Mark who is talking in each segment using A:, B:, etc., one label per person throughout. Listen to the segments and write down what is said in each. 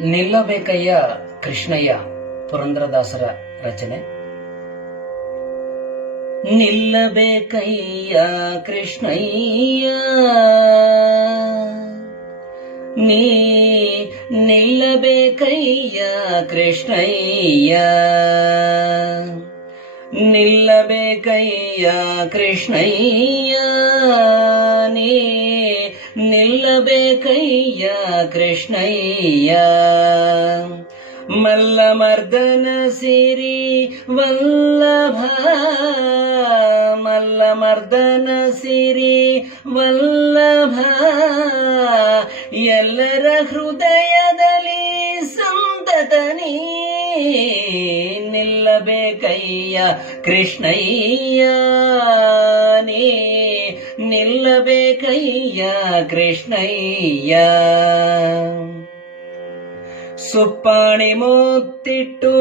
A: ನಿಲ್ಲಬೇಕಯ್ಯ ಕೃಷ್ಣಯ್ಯ ಪುರಂದ್ರದಾಸರ ರಚನೆ. ನಿಲ್ಲಬೇಕಯ್ಯ ಕೃಷ್ಣಯ್ಯ. ನೀ ನಿಲ್ಲಬೇಕಯ್ಯ ಕೃಷ್ಣಯ್ಯ. ನಿಲ್ಲಬೇಕಯ್ಯ ಕೃಷ್ಣಯ್ಯ. ನಿಲ್ಲಬೇಕಯ್ಯ ಕೃಷ್ಣಯ್ಯ. ಮಲ್ಲಮರ್ದನ ಸಿರಿ ವಲ್ಲಭ. ಮಲ್ಲಮರ್ದನ ಸಿರಿ ವಲ್ಲಭ. ಎಲ್ಲರ ಹೃದಯದಲ್ಲಿ ಸಂತತನಿ. ನಿಲ್ಲಬೇಕಯ್ಯ ಕೃಷ್ಣಯ್ಯ, ನೀ ನಿಲ್ಲಬೇಕಯ್ಯ ಕೃಷ್ಣಯ್ಯ. ಸುಪ್ಪಾಣಿ ಮುತ್ತಿಟ್ಟು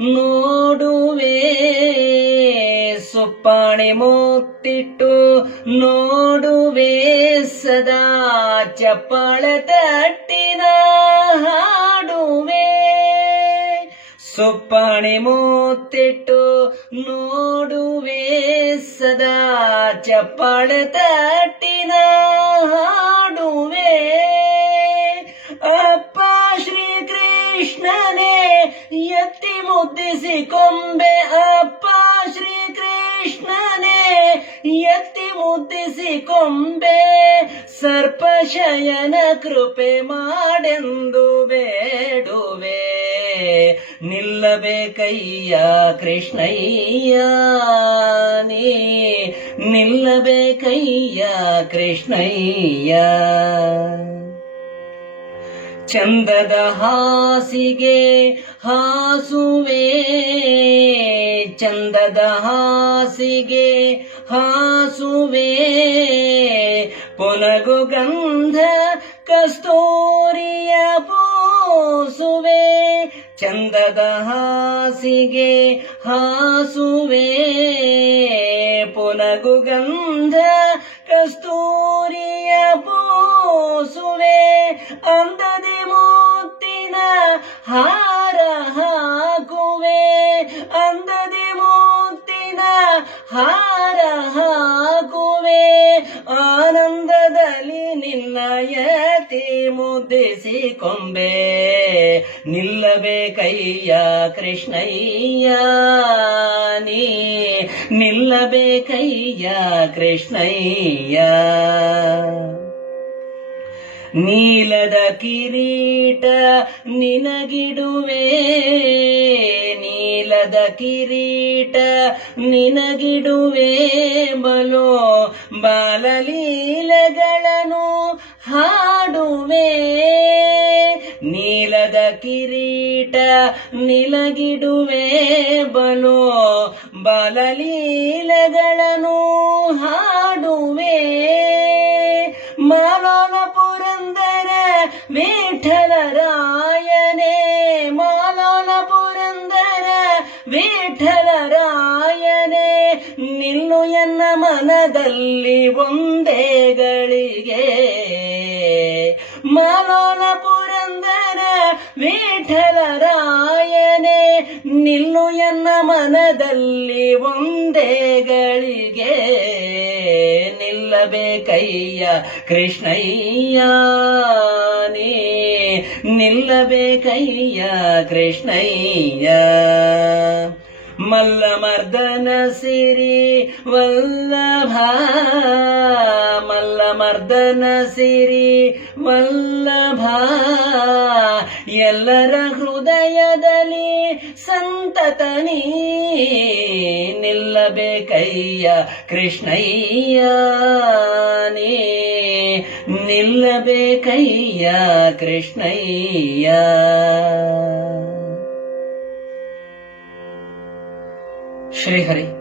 A: ನೋಡುವೆ, ಸುಪ್ಪಾಣಿ ಮುತ್ತಿಟ್ಟು ನೋಡುವೆ, ಸದಾ ಚಪ್ಪಳ ತಟ್ಟಿನ ಹಾಡುವೆ. ಸುಪ್ಪಾಣಿ ಮೂತ್ತಿಟ್ಟು ನೋಡುವೆ ಸದಾ ಚಪ್ಪಳ ತಟ್ಟಿನ ಹಾಡುವೆ. ಅಪ್ಪ ಶ್ರೀ ಕೃಷ್ಣನೇ ಎತ್ತಿ ಮುದ್ದಿಸಿ ಕೊಂಬೆ. ಅಪ್ಪ ಶ್ರೀ ಕೃಷ್ಣನೇ ಎತ್ತಿ ಮುದ್ದಿಸಿ ಕೊಂಬೆ. ಸರ್ಪಶಯನ ಕೃಪೆ ಮಾಡೆಂದು ಬೇಡುವೆ ನಿಲ್ಲಬೇಕಯ್ಯ ಕೃಷ್ಣಯ್ಯ, ನೀ ನಿಲ್ಲಬೇಕಯ್ಯ ಕೃಷ್ಣಯ್ಯ. ಚಂದದ ಹಾಸಿಗೆ ಹಾಸುವೆ, ಚಂದದ ಹಾಸಿಗೆ ಹಾಸುವೆ. ಪುನಗು ಗಂಧ ಕಸ್ತೂರಿಯ ಪೂಸುವೆ ಚಂದದ ಹಾಸಿಗೆ ಹಾಸುವೆ, ಪುನಗು ಗಂಧ ಕಸ್ತೂರಿಯ ಪೋಸುವೆ ಅಂದದಿ ಮುತ್ತಿನ ಹಾರ ಹಾಕುವೆ ಅಂದದಿ ಮುತ್ತಿನ ಹಾರ ಹಾಕುವೆ ಆನಂದದಲ್ಲಿ ಮುದ್ದಿಸಿ ಕೊಂಬೆ. ನಿಲ್ಲಬೇಕಯ್ಯ ಕೃಷ್ಣಯ್ಯ ನೀ. ನಿಲ್ಲಬೇಕಯ್ಯ ಕೃಷ್ಣಯ್ಯ. ನೀಲದ ಕಿರೀಟ ನಿನಗಿಡುವೆ. ನೀಲದ ಕಿರೀಟ ನಿನಗಿಡುವೆ. ಬಲೋ ಬಾಲಲೀಲೆಗಳನ್ನು ಕಿರೀಟ ನಿಲಗಿಡುವೆ ಬಲೋ, ಬಲಲೀಲಗಳನ್ನು ಹಾಡುವೆ. ಮಾಲೋಲ ಪುರಂದರ ವಿಠಲರಾಯನೇ ಮಾಲೋಲ ಪುರಂದರ ವಿಠಲರಾಯನೇ, ನಿಲ್ಲು ಎನ್ನ ಮನದಲ್ಲಿ ಒಂದೇ ಗಳಿಗೆ. ಮಾಲೋಲ ಪುರಂದರ ವಿಠಲರಾಯನೇ, ನಿಲ್ಲು ಎನ್ನ ಮನದಲ್ಲಿ ಒಂದೇ ಗಳಿಗೆ. ನಿಲ್ಲಬೇಕಯ್ಯ ಕೃಷ್ಣಯ್ಯ ನೀ, ನಿಲ್ಲಬೇಕಯ್ಯ ಕೃಷ್ಣಯ್ಯ. ಮಲ್ಲಮರ್ದನ ಸಿರಿ ವಲ್ಲಭ ಮರ್ದನ ಸಿರಿ ವಲ್ಲಭ. ಎಲ್ಲರ ಹೃದಯದಲ್ಲಿ ಸಂತತನಿ ನಿಲ್ಲಬೇಕಯ್ಯ ಕೃಷ್ಣಯ್ಯ ನೀ ನಿಲ್ಲಬೇಕಯ್ಯ ಕೃಷ್ಣಯ್ಯ. ಶ್ರೀಹರಿ.